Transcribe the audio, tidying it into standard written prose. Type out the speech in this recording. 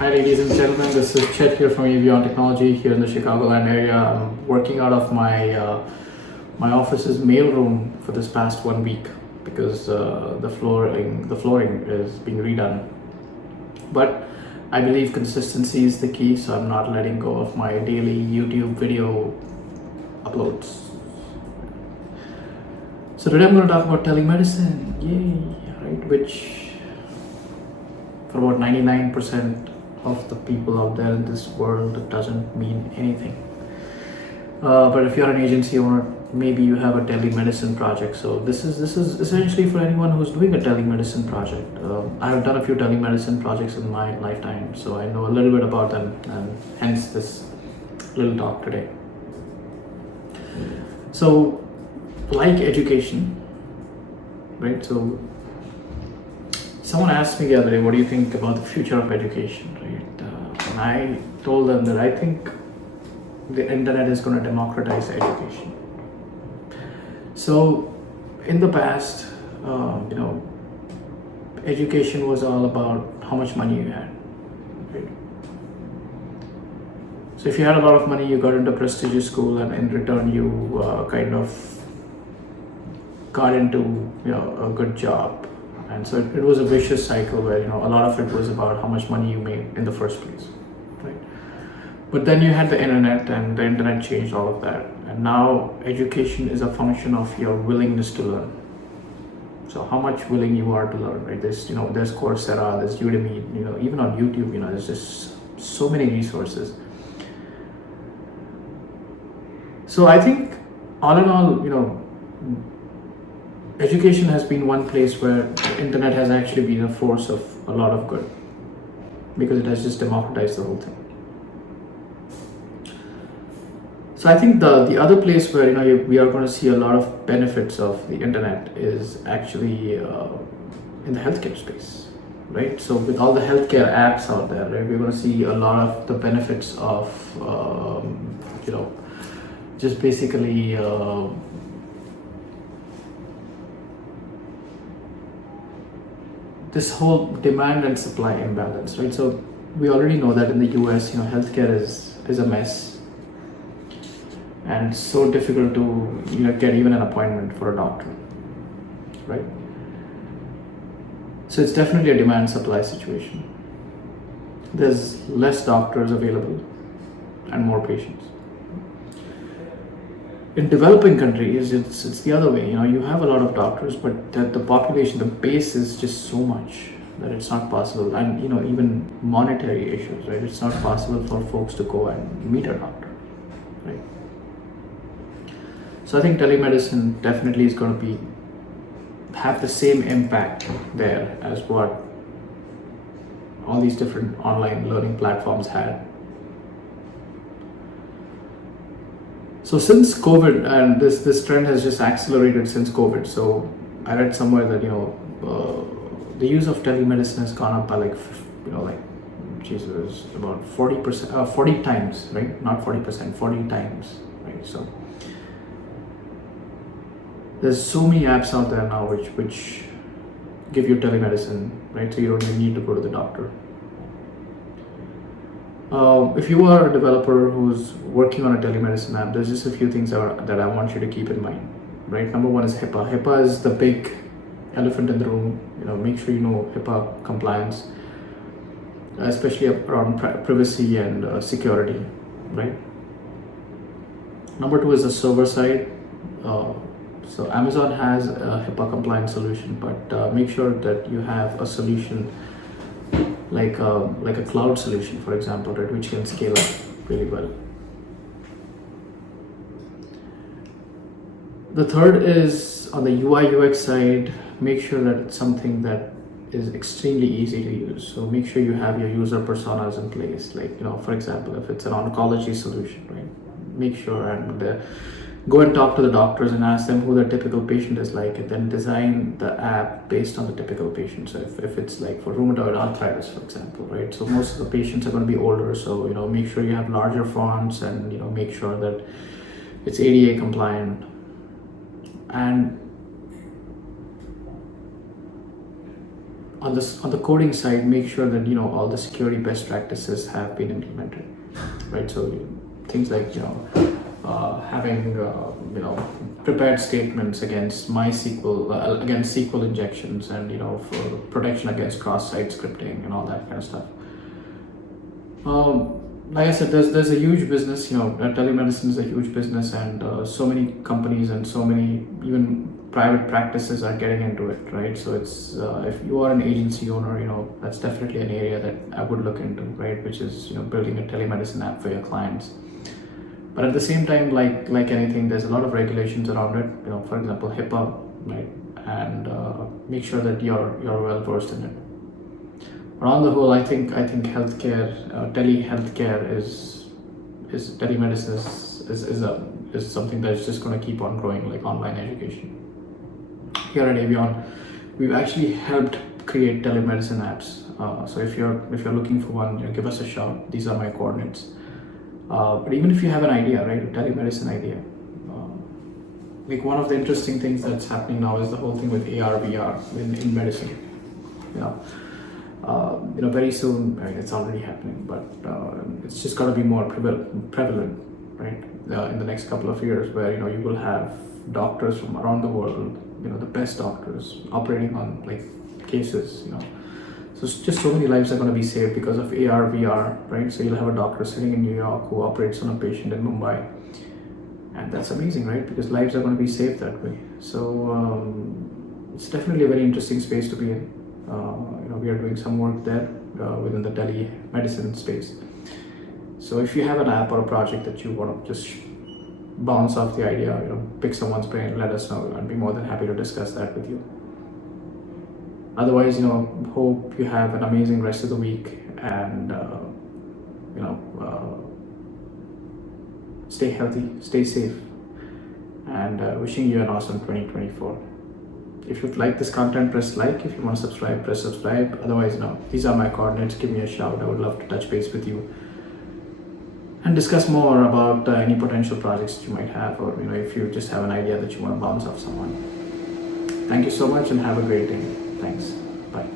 Hi, ladies and gentlemen. This is Chet here from Avion Technology here in the Chicagoland area. I'm working out of my office's mailroom for this past 1 week because the flooring is being redone. But I believe consistency is the key, so I'm not letting go of my daily YouTube video uploads. So today I'm going to talk about telemedicine. Yay! Right, which for about 99% of the people out there in this world doesn't mean anything. But if you're an agency owner, maybe you have a telemedicine project. So this is essentially for anyone who's doing a telemedicine project. I have done a few telemedicine projects in my lifetime, so I know a little bit about them, and hence this little talk today. So, like education, right? So someone asked me the other day, what do you think about the future of education, right? And I told them that I think the internet is going to democratize education. So in the past, education was all about how much money you had, right? So if you had a lot of money, you got into a prestigious school, and in return you kind of got into a good job. And so it was a vicious cycle where a lot of it was about how much money you made in the first place, right? But then you had the internet, and the internet changed all of that. And now education is a function of your willingness to learn. So how much willing you are to learn, right? There's Coursera, there's Udemy, even on YouTube, there's just so many resources. So I think all in all, education has been one place where the internet has actually been a force of a lot of good, because it has just democratized the whole thing. So I think the other place where we are going to see a lot of benefits of the internet is actually in the healthcare space, right? So with all the healthcare apps out there, right, we're going to see a lot of the benefits of just basically this whole demand and supply imbalance, right? So we already know that in the US, healthcare is a mess, and it's so difficult to get even an appointment for a doctor, right? So it's definitely a demand supply situation. There's less doctors available and more patients. In developing countries, it's the other way. You have a lot of doctors, but the population, the base is just so much that it's not possible. And even monetary issues, right? It's not possible for folks to go and meet a doctor, right? So I think telemedicine definitely is going to have the same impact there as what all these different online learning platforms had. So since COVID, and this trend has just accelerated since COVID. So I read somewhere that the use of telemedicine has gone up by about 40%, 40 times, right? Not 40%, 40 times, right? So there's so many apps out there now which give you telemedicine, right? So you don't even need to go to the doctor. If you are a developer who's working on a telemedicine app, there's just a few things that I want you to keep in mind, right? Number one is HIPAA. HIPAA is the big elephant in the room. Make sure you know HIPAA compliance, especially around privacy and security, right? Number two is the server side. So Amazon has a HIPAA compliant solution, but make sure that you have a solution like a cloud solution, for example, right, which can scale up really well. The third is on the UI UX side. Make sure that it's something that is extremely easy to use. So make sure you have your user personas in place. For example, if it's an oncology solution, right, make sure and go and talk to the doctors and ask them who their typical patient is like, and then design the app based on the typical patient. So if it's like for rheumatoid arthritis, for example, right? So most of the patients are going to be older, so make sure you have larger fonts, and make sure that it's ADA compliant. And on the coding side, make sure that all the security best practices have been implemented, right? So things like having prepared statements against MySQL, against SQL injections, and for protection against cross-site scripting and all that kind of stuff. Like I said, there's a huge business. Telemedicine is a huge business, and so many companies and so many even private practices are getting into it, right? So it's if you are an agency owner, that's definitely an area that I would look into, right? Which is building a telemedicine app for your clients. But at the same time, like anything, there's a lot of regulations around it. For example, HIPAA, right? And make sure that you're well versed in it. But on the whole, I think healthcare, telehealthcare is telemedicine is something that's just going to keep on growing, like online education. Here at Avion, we've actually helped create telemedicine apps. So if you're looking for one, give us a shout. These are my coordinates. But even if you have an idea, right, a telemedicine idea, like one of the interesting things that's happening now is the whole thing with AR, VR in medicine. Very soon, I mean, it's already happening, but it's just got to be more prevalent, right? In the next couple of years, where you will have doctors from around the world, the best doctors operating on like cases, So just so many lives are going to be saved because of AR, VR, right? So you'll have a doctor sitting in New York who operates on a patient in Mumbai, and that's amazing, right? Because lives are going to be saved that way. So it's definitely a very interesting space to be in. We are doing some work there within the telemedicine space. So if you have an app or a project that you want to just bounce off the idea, pick someone's brain, let us know. I'd be more than happy to discuss that with you. Otherwise, hope you have an amazing rest of the week, and stay healthy, stay safe, and wishing you an awesome 2024. If you'd like this content, press like. If you want to subscribe, press subscribe. Otherwise, these are my coordinates. Give me a shout. I would love to touch base with you and discuss more about any potential projects that you might have, or if you just have an idea that you want to bounce off someone. Thank you so much and have a great day. Thanks. Bye.